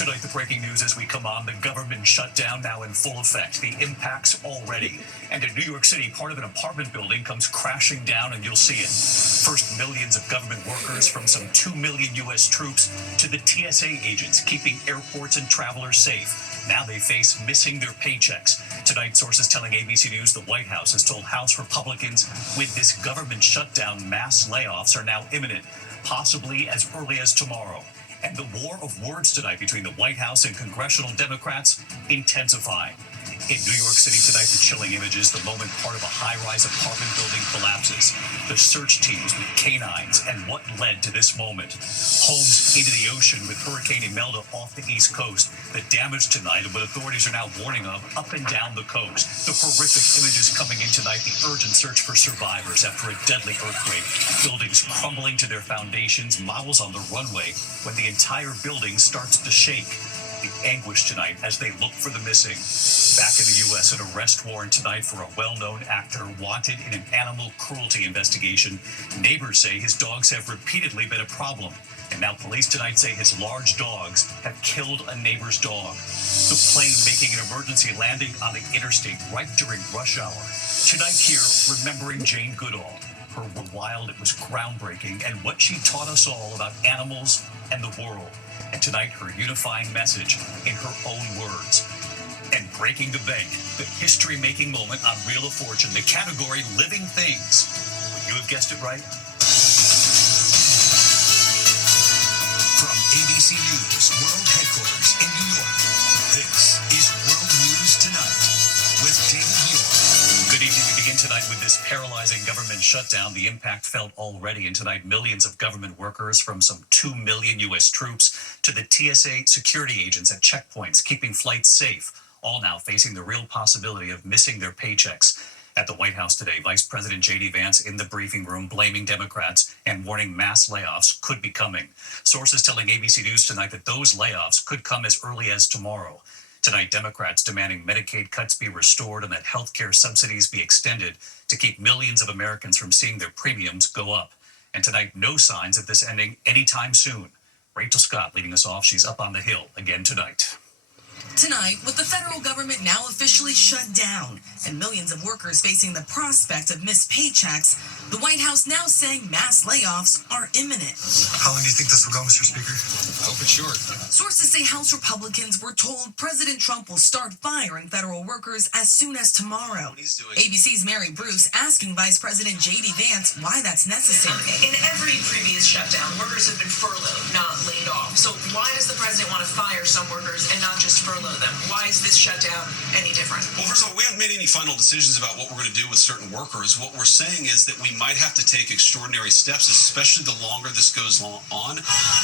Tonight, the breaking news as we come on, the government shutdown now in full effect. The impacts already. And in New York City, part of an apartment building comes crashing down, and you'll see it. First, millions of government workers, from some 2 million U.S. troops to the TSA agents keeping airports and travelers safe. Now they face missing their paychecks. Tonight, sources telling ABC News the White House has told House Republicans with this government shutdown, mass layoffs are now imminent, possibly as early as tomorrow. And the war of words tonight between the White House and congressional Democrats intensifying. In New York City tonight, the chilling images, the moment part of a high-rise apartment building collapses. The search teams with canines and what led to this moment. Homes into the ocean with Hurricane Imelda off the East Coast. The damage tonight and what authorities are now warning of up and down the coast. The horrific images coming in tonight, the urgent search for survivors after a deadly earthquake. Buildings crumbling to their foundations, miles on the runway when the entire building starts to shake. The anguish tonight as they look for the missing. Back in the U.S., an arrest warrant tonight for a well-known actor wanted in an animal cruelty investigation. Neighbors say his dogs have repeatedly been a problem. And now police tonight say his large dogs have killed a neighbor's dog. The plane making an emergency landing on the interstate right during rush hour. Tonight here, remembering Jane Goodall. Her were wild, it was groundbreaking, and what she taught us all about animals and the world. And tonight, her unifying message in her own words. And breaking the bank, the history-making moment on Wheel of Fortune, the category Living Things. Would you have guessed it right? From ABC News World Headquarters in New York, this is World News Tonight with David Muir. Good evening. We begin tonight with this paralyzing government shutdown. The impact felt already, and tonight millions of government workers, from some 2 million U.S. troops to the TSA security agents at checkpoints keeping flights safe, all now facing the real possibility of missing their paychecks. At the White House today, Vice President J.D. Vance in the briefing room blaming Democrats and warning mass layoffs could be coming. Sources telling ABC News tonight that those layoffs could come as early as tomorrow. Tonight, Democrats demanding Medicaid cuts be restored and that health care subsidies be extended to keep millions of Americans from seeing their premiums go up. And tonight, no signs of this ending anytime soon. Rachel Scott leading us off. She's up on the Hill again tonight. Tonight, with the federal government now officially shut down and millions of workers facing the prospect of missed paychecks, the White House now saying mass layoffs are imminent. How long do you think this will go, Mr. Speaker? I hope it's short. Sources say House Republicans were told President Trump will start firing federal workers as soon as tomorrow. ABC's Mary Bruce asking Vice President J.D. Vance why that's necessary. In every previous shutdown, workers have been furloughed, not laid off. So why does the president want to fire some workers and not just furlough them? Why is this shutdown any different? Well, first of all, we haven't made any final decisions about what we're going to do with certain workers. What we're saying is that we might have to take extraordinary steps, especially the longer this goes on.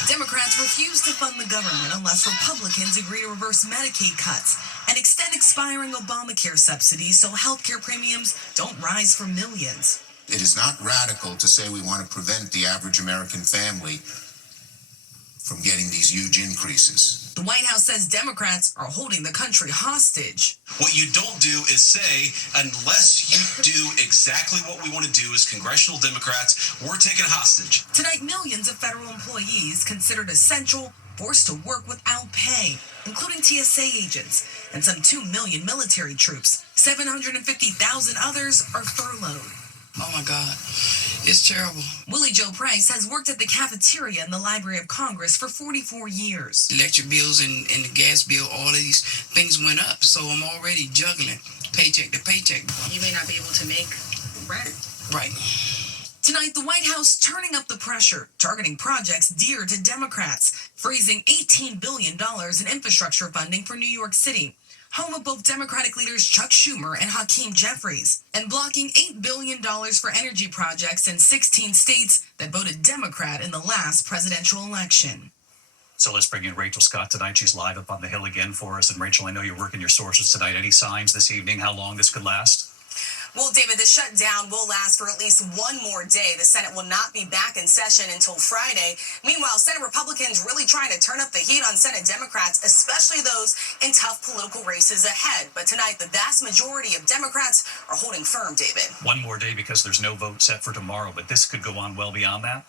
Democrats refuse to fund the government unless Republicans agree to reverse Medicaid cuts and extend expiring Obamacare subsidies so healthcare premiums don't rise for millions. It is not radical to say we want to prevent the average American family from getting these huge increases. The White House says Democrats are holding the country hostage. What you don't do is say, unless you do exactly what we want to do as congressional Democrats, we're taking hostage. Tonight, millions of federal employees considered essential forced to work without pay, including TSA agents and some 2 million military troops. 750,000 others are furloughed. Oh my God, it's terrible. Willie Joe Price has worked at the cafeteria in the Library of Congress for 44 years. Electric bills and the gas bill, all of these things went up, so I'm already juggling paycheck to paycheck. You may not be able to make rent. Right. Tonight, the White House turning up the pressure, targeting projects dear to Democrats, freezing $18 billion in infrastructure funding for New York City, home of both Democratic leaders Chuck Schumer and Hakeem Jeffries, and blocking $8 billion for energy projects in 16 states that voted Democrat in the last presidential election. So let's bring in Rachel Scott tonight. She's live up on the Hill again for us. And Rachel, I know you're working your sources tonight. Any signs this evening how long this could last? Well, David, the shutdown will last for at least one more day. The Senate will not be back in session until Friday. Meanwhile, Senate Republicans really trying to turn up the heat on Senate Democrats, especially those in tough political races ahead. But tonight, the vast majority of Democrats are holding firm, David. One more day because there's no vote set for tomorrow, but this could go on well beyond that.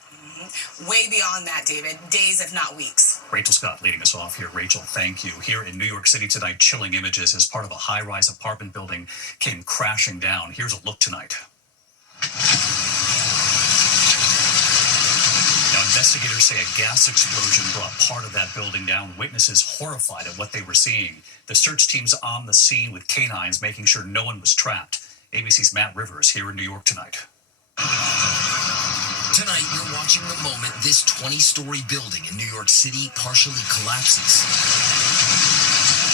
Way beyond that, David. Days, if not weeks. Rachel Scott leading us off here. Rachel, thank you. Here in New York City tonight, chilling images as part of a high-rise apartment building came crashing down. Here's a look tonight. Now, investigators say a gas explosion brought part of that building down. Witnesses horrified at what they were seeing. The search team's on the scene with canines making sure no one was trapped. ABC's Matt Rivers here in New York tonight. Tonight, you're watching the moment this 20-story building in New York City partially collapses.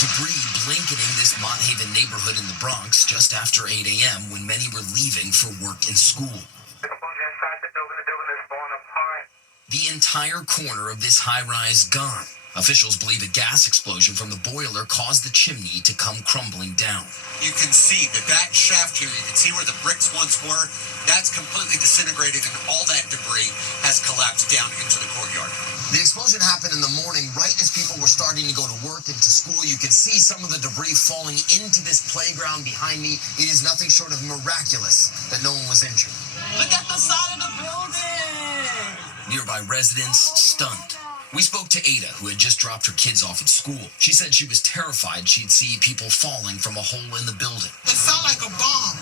Debris blanketing this Mott Haven neighborhood in the Bronx just after 8 a.m. when many were leaving for work and school. The entire corner of this high-rise gone. Officials believe a gas explosion from the boiler caused the chimney to come crumbling down. You can see that shaft here, you can see where the bricks once were. That's completely disintegrated and all that debris has collapsed down into the courtyard. The explosion happened in the morning right as people were starting to go to work and to school. You can see some of the debris falling into this playground behind me. It is nothing short of miraculous that no one was injured. Look at the side of the building. Nearby residents stunned. We spoke to Ada, who had just dropped her kids off at school. She said she was terrified she'd see people falling from a hole in the building. It felt like a bomb,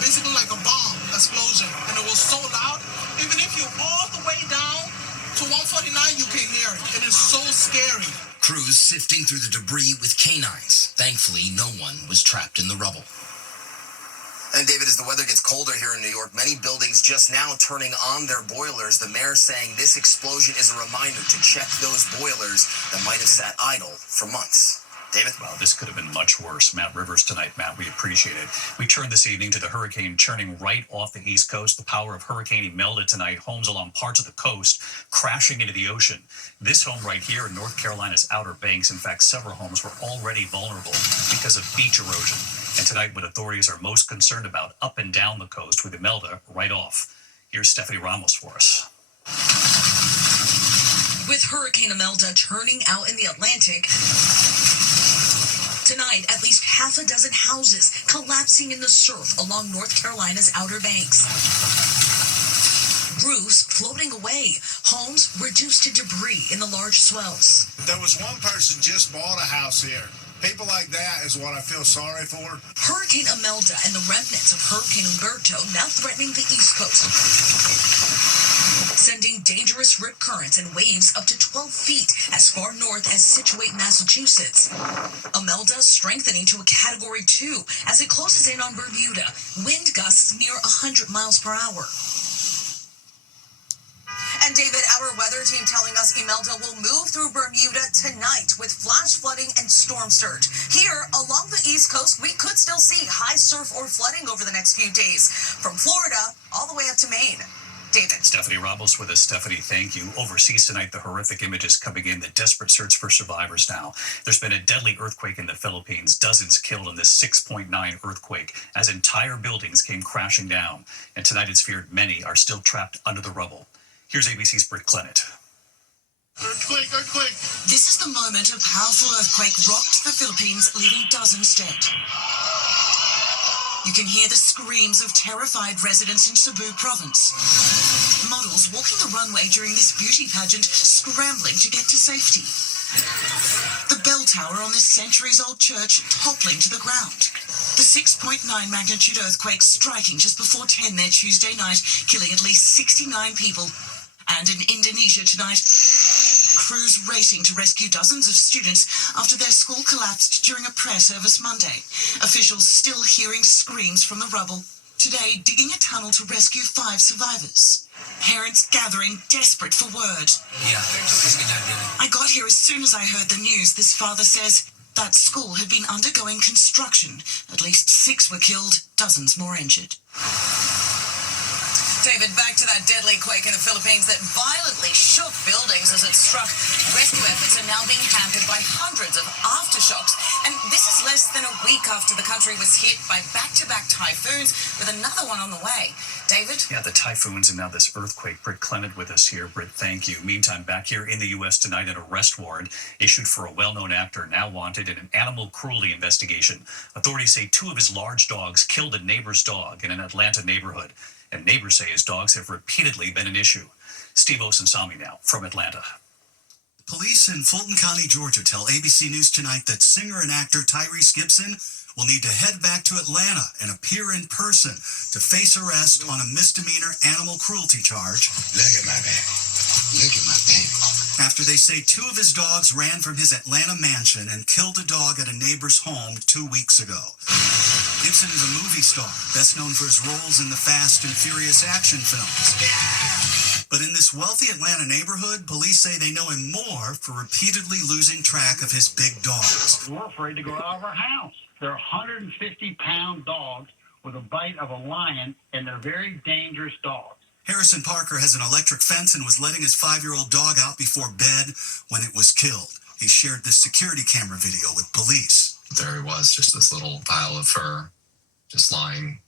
basically like a bomb explosion. And it was so loud, even if you're all the way down to 149, you can hear it. And it's so scary. Crews sifting through the debris with canines. Thankfully, no one was trapped in the rubble. And David, as the weather gets colder here in New York, many buildings just now turning on their boilers. The mayor saying this explosion is a reminder to check those boilers that might have sat idle for months. David? Wow, this could have been much worse. Matt Rivers tonight. Matt, we appreciate it. We turn this evening to the hurricane churning right off the East Coast. The power of Hurricane Imelda tonight. Homes along parts of the coast crashing into the ocean. This home right here in North Carolina's Outer Banks, in fact, several homes were already vulnerable because of beach erosion. And tonight, what authorities are most concerned about up and down the coast with Imelda right off. Here's Stephanie Ramos for us. With Hurricane Imelda turning out in the Atlantic, tonight, at least half a dozen houses collapsing in the surf along North Carolina's Outer Banks. Roofs floating away, homes reduced to debris in the large swells. There was one person just bought a house here. People like that is what I feel sorry for. Hurricane Imelda and the remnants of Hurricane Umberto now threatening the East Coast, sending dangerous rip currents and waves up to 12 feet as far north as Scituate, Massachusetts. Imelda strengthening to a Category 2 as it closes in on Bermuda, wind gusts near 100 miles per hour. And David, our weather team telling us Imelda will move through Bermuda tonight with flash flooding and storm surge. Here along the East Coast, we could still see high surf or flooding over the next few days, from Florida all the way up to Maine. David. Stephanie Ramos with us. Stephanie, thank you. Overseas tonight, the horrific images coming in, the desperate search for survivors now. There's been a deadly earthquake in the Philippines, dozens killed in this 6.9 earthquake as entire buildings came crashing down. And tonight it's feared many are still trapped under the rubble. Here's ABC's Britt Clennett. Earthquake, earthquake. This is the moment a powerful earthquake rocked the Philippines, leaving dozens dead. You can hear the screams of terrified residents in Cebu province. Models walking the runway during this beauty pageant, scrambling to get to safety. The bell tower on this centuries-old church toppling to the ground. The 6.9 magnitude earthquake striking just before 10 there Tuesday night, killing at least 69 people. And in Indonesia tonight, crews racing to rescue dozens of students after their school collapsed during a prayer service Monday. Officials still hearing screams from the rubble. Today, digging a tunnel to rescue 5 survivors. Parents gathering, desperate for word. I got here as soon as I heard the news, this father says. That school had been undergoing construction. At least 6 were killed, dozens more injured. David, back to that deadly quake in the Philippines that violently shook buildings as it struck. Rescue efforts are now being hampered by hundreds of aftershocks. And this is less than a week after the country was hit by back-to-back typhoons, with another one on the way. David? Yeah, the typhoons and now this earthquake. Britt Clennett with us here. Britt, thank you. Meantime, back here in the U.S. tonight, an arrest warrant issued for a well-known actor now wanted in an animal cruelty investigation. Authorities say 2 of his large dogs killed a neighbor's dog in an Atlanta neighborhood. And neighbors say his dogs have repeatedly been an issue. Steve Osunsami now from Atlanta. Police in Fulton County, Georgia tell ABC News Tonight that singer and actor Tyrese Gibson will need to head back to Atlanta and appear in person to face arrest on a misdemeanor animal cruelty charge. Look at my baby. Look at my baby. After they say two of his dogs ran from his Atlanta mansion and killed a dog at a neighbor's home 2 weeks ago. Gibson is a movie star, best known for his roles in the Fast and Furious action films. But in this wealthy Atlanta neighborhood, police say they know him more for repeatedly losing track of his big dogs. We're afraid to go out of our house. They're 150-pound dogs with a bite of a lion, and they're very dangerous dogs. Harrison Parker has an electric fence and was letting his 5-year-old dog out before bed when it was killed. He shared this security camera video with police. There he was, just this little pile of fur, just lying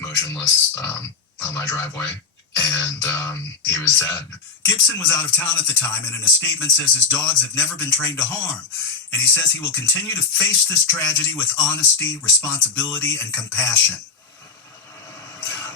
motionless on my driveway. And he was dead. Gibson was out of town at the time and in a statement says his dogs have never been trained to harm. And he says he will continue to face this tragedy with honesty, responsibility, and compassion.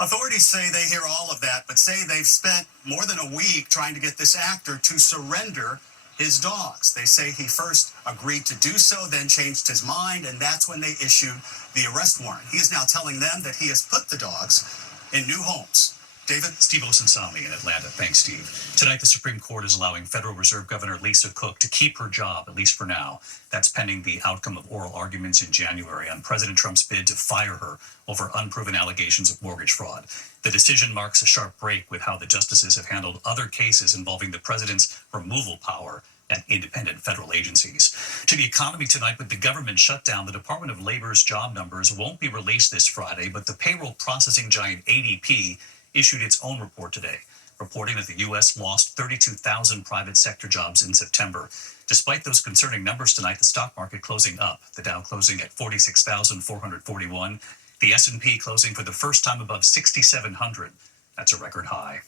Authorities say they hear all of that, but say they've spent more than a week trying to get this actor to surrender his dogs. They say he first agreed to do so, then changed his mind, and that's when they issued the arrest warrant. He is now telling them that he has put the dogs in new homes. David? Steve Osunsami in Atlanta. Thanks, Steve. Tonight, the Supreme Court is allowing Federal Reserve Governor Lisa Cook to keep her job, at least for now. That's pending the outcome of oral arguments in January on President Trump's bid to fire her over unproven allegations of mortgage fraud. The decision marks a sharp break with how the justices have handled other cases involving the president's removal power at independent federal agencies. To the economy tonight, with the government shutdown, the Department of Labor's job numbers won't be released this Friday, but the payroll processing giant ADP issued its own report today, reporting that the U.S. lost 32,000 private sector jobs in September. Despite those concerning numbers tonight, the stock market closing up, the Dow closing at 46,441, the S&P closing for the first time above 6,700. That's a record high.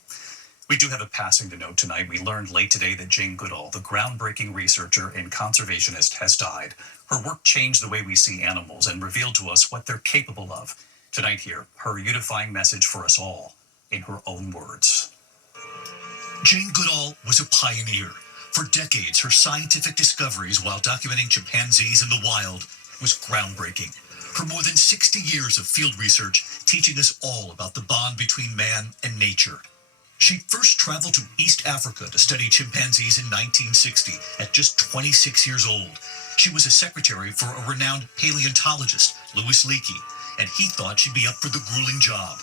We do have a passing to note tonight. We learned late today that Jane Goodall, the groundbreaking researcher and conservationist, has died. Her work changed the way we see animals and revealed to us what they're capable of. Tonight here, her unifying message for us all, in her own words. Jane Goodall was a pioneer. For decades, her scientific discoveries while documenting chimpanzees in the wild was groundbreaking. For more than 60 years of field research, teaching us all about the bond between man and nature. She first traveled to East Africa to study chimpanzees in 1960 at just 26 years old. She was a secretary for a renowned paleontologist, Louis Leakey, and he thought she'd be up for the grueling job.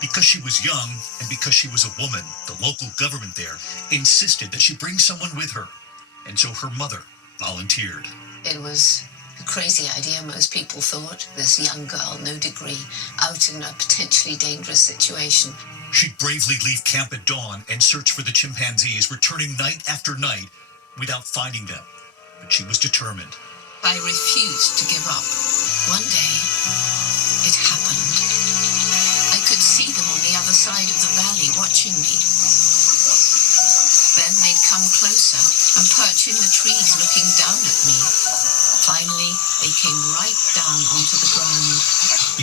Because she was young and because she was a woman, the local government there insisted that she bring someone with her. And so her mother volunteered. It was a crazy idea, most people thought. This young girl, no degree, out in a potentially dangerous situation. She'd bravely leave camp at dawn and search for the chimpanzees, returning night after night without finding them. But she was determined. I refused to give up. One day, it happened. I could see them on the other side of the valley watching me. Then they'd come closer and perch in the trees looking down at me. Finally, they came right down onto the ground.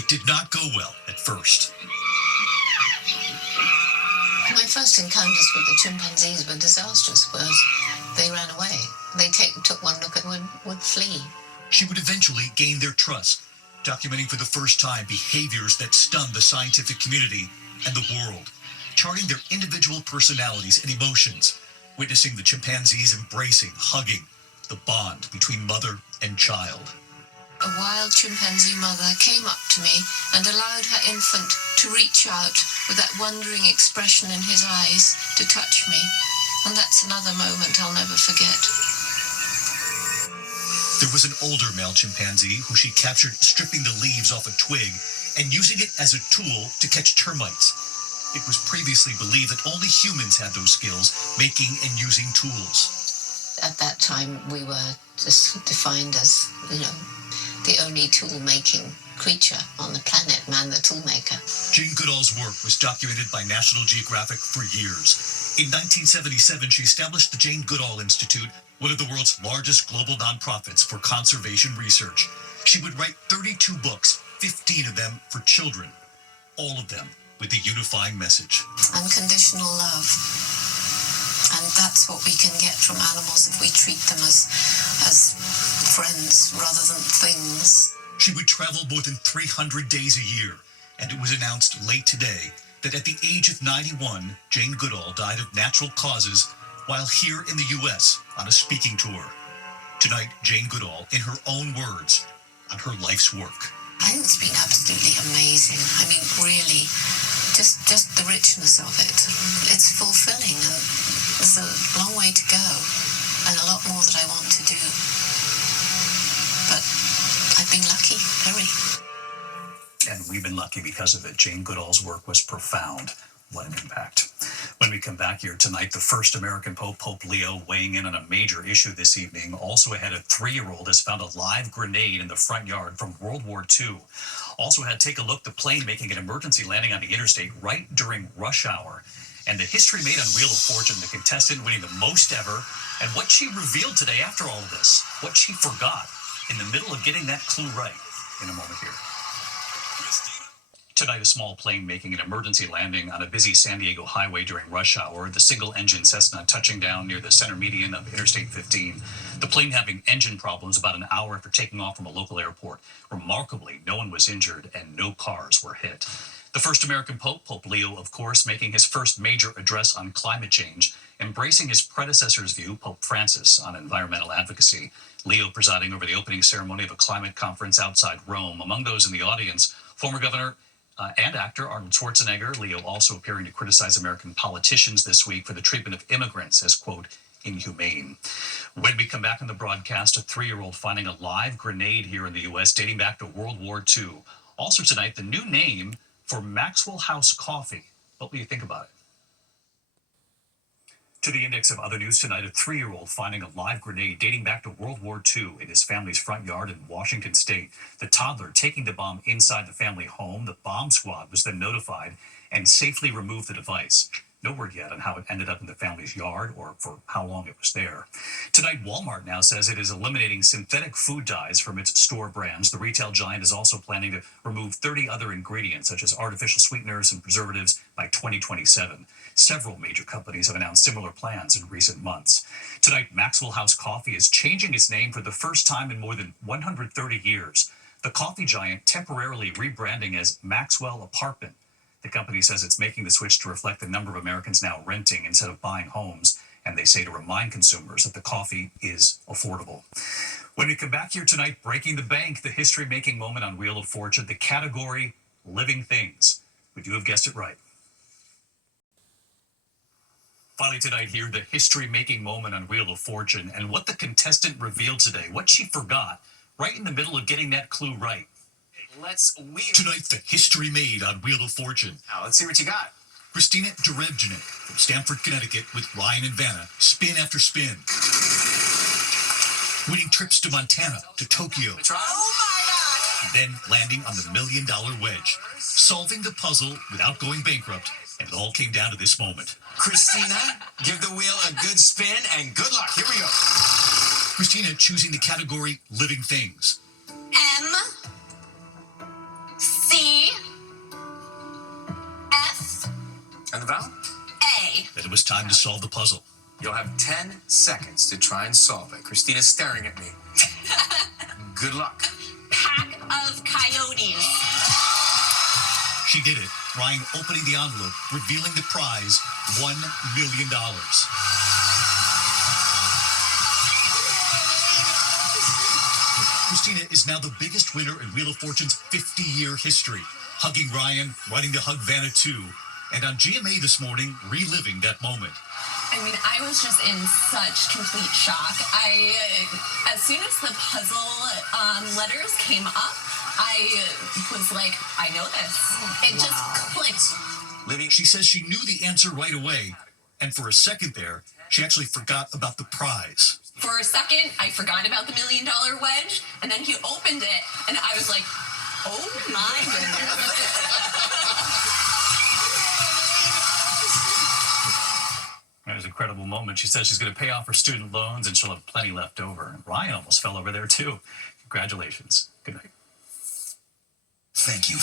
It did not go well at first. My first encounters with the chimpanzees were disastrous because they ran away. They took one look and would flee. She would eventually gain their trust, documenting for the first time behaviors that stunned the scientific community and the world, charting their individual personalities and emotions, witnessing the chimpanzees embracing, hugging, the bond between mother and child. A wild chimpanzee mother came up to me and allowed her infant to reach out with that wondering expression in his eyes to touch me. And that's another moment I'll never forget. There was an older male chimpanzee who she captured stripping the leaves off a twig and using it as a tool to catch termites. It was previously believed that only humans had those skills, making and using tools. At that time, we were just defined as, the only tool-making creature on the planet, man the toolmaker. Jane Goodall's work was documented by National Geographic for years. In 1977, she established the Jane Goodall Institute, one of the world's largest global nonprofits for conservation research. She would write 32 books, 15 of them for children, all of them with a unifying message. Unconditional love. that's what we can get from animals if we treat them as friends rather than things. She would travel more than 300 days a year, and it was announced late today that at the age of 91, Jane Goodall died of natural causes while here in the U.S. on a speaking tour. Tonight, Jane Goodall, in her own words, on her life's work. I think it's been absolutely amazing. I mean, really, just the richness of it. It's fulfilling, and there's a long way to go, and a lot more that I want to do. But I've been lucky, very. And we've been lucky because of it. Jane Goodall's work was profound. What an impact. When we come back here tonight, the first American Pope, Pope Leo, weighing in on a major issue this evening. Also ahead, a 3-year-old has found a live grenade in the front yard from World War II. Also ahead, take a look, the plane making an emergency landing on the interstate right during rush hour. And the history made on Wheel of Fortune, the contestant winning the most ever, and what she revealed today after all of this, what she forgot in the middle of getting that clue right. In a moment here. Tonight, a small plane making an emergency landing on a busy San Diego highway during rush hour. The single-engine Cessna touching down near the center median of Interstate 15. The plane having engine problems about an hour after taking off from a local airport. Remarkably, no one was injured and no cars were hit. The first American Pope, Pope Leo, of course, making his first major address on climate change, embracing his predecessor's view, Pope Francis, on environmental advocacy. Leo presiding over the opening ceremony of a climate conference outside Rome. Among those in the audience, former Governor and actor Arnold Schwarzenegger. Leo also appearing to criticize American politicians this week for the treatment of immigrants as, quote, inhumane. When we come back on the broadcast, a 3-year-old finding a live grenade here in the U.S. dating back to World War II. Also tonight, the new name for Maxwell House Coffee. What do you think about it? To the index of other news tonight, a 3-year-old finding a live grenade dating back to World War II in his family's front yard in Washington State. The toddler taking the bomb inside the family home. The bomb squad was then notified and safely removed the device. No word yet on how it ended up in the family's yard or for how long it was there. Tonight, Walmart now says it is eliminating synthetic food dyes from its store brands. The retail giant is also planning to remove 30 other ingredients, such as artificial sweeteners and preservatives, by 2027. Several major companies have announced similar plans in recent months. Tonight, Maxwell House Coffee is changing its name for the first time in more than 130 years. The coffee giant temporarily rebranding as Maxwell Apartment. The company says it's making the switch to reflect the number of Americans now renting instead of buying homes, and they say to remind consumers that the coffee is affordable. When we come back here tonight, breaking the bank, the history-making moment on Wheel of Fortune, the category living things. We do have guessed it right. Finally tonight here, the history-making moment on Wheel of Fortune, and what the contestant revealed today, what she forgot, right in the middle of getting that clue right. Tonight, the history made on Wheel of Fortune. Now, let's see what you got. Kristina Derevjanik from Stamford, Connecticut, with Ryan and Vanna, spin after spin. Winning trips to Montana, to Tokyo. Oh my God! Then landing on the $1 million wedge. Solving the puzzle without going bankrupt, and it all came down to this moment. Christina, give the wheel a good spin and good luck. Here we go. Kristina choosing the category living things. And the vowel? A. Then it was time to solve the puzzle. You'll have 10 seconds to try and solve it. Christina's staring at me. Good luck. Pack of coyotes. She did it. Ryan opening the envelope, revealing the prize, $1 million. Kristina is now the biggest winner in Wheel of Fortune's 50-year history. Hugging Ryan, wanting to hug Vanna too. And on GMA this morning, reliving that moment. I mean, I was just in such complete shock. As soon as the puzzle letters came up, I was like, I know this. It just clicked. She says she knew the answer right away. And for a second there, she actually forgot about the prize. For a second, I forgot about the $1 million wedge, and then he opened it, and I was like, oh my goodness. It was an incredible moment. She says she's going to pay off her student loans and she'll have plenty left over. And Ryan almost fell over there too. Congratulations. Good night. Thank you.